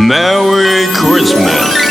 Merry Christmas.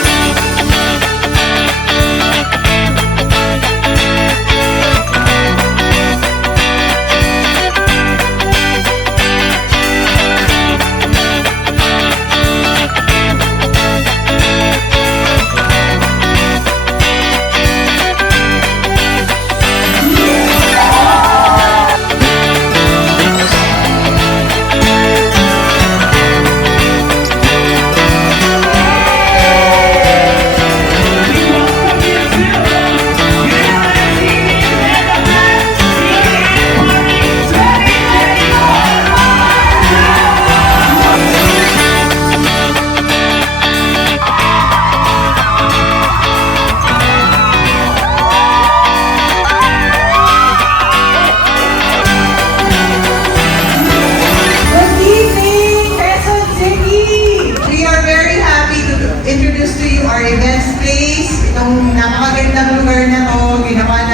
Introduce to you our events place. Itong napakagandang lugar na to, ginawa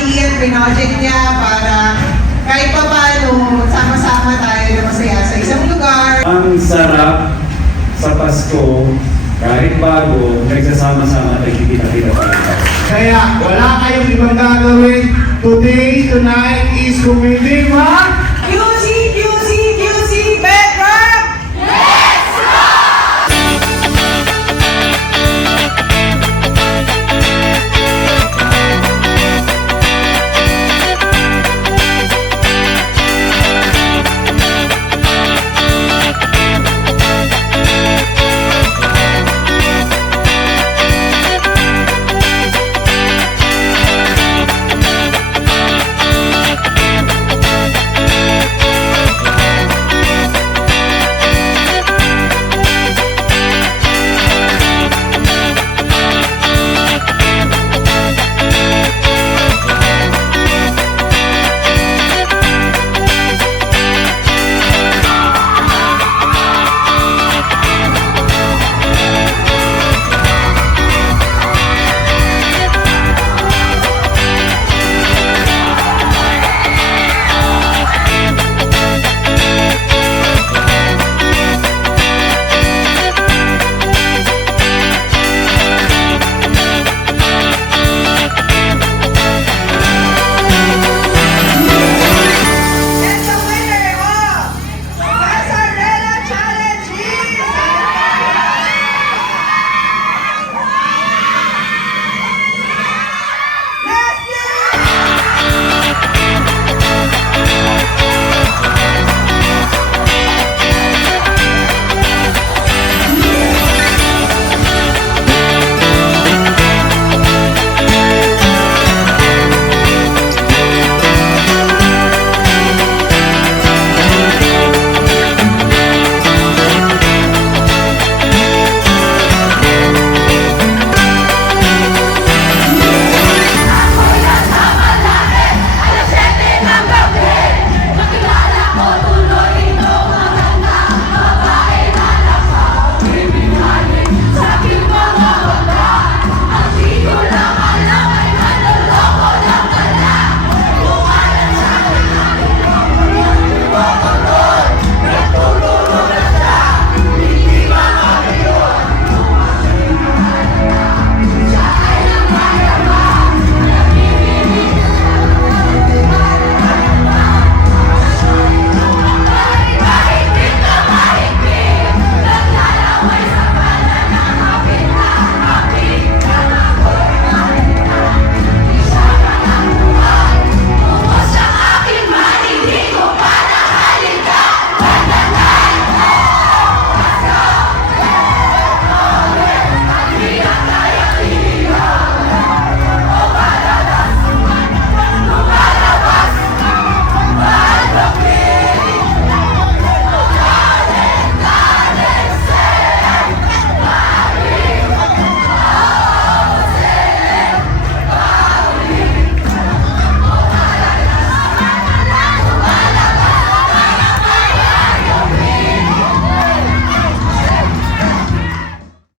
ni Ian, project niya para kahit pa paano, sama-sama tayo na masaya sa isang lugar. Ang sarap sa Pasko, kahit bago, nagsasama-sama at nagkikita-kita pa rin. Kaya wala kayong ibang gagawin. Today, tonight is kumilima.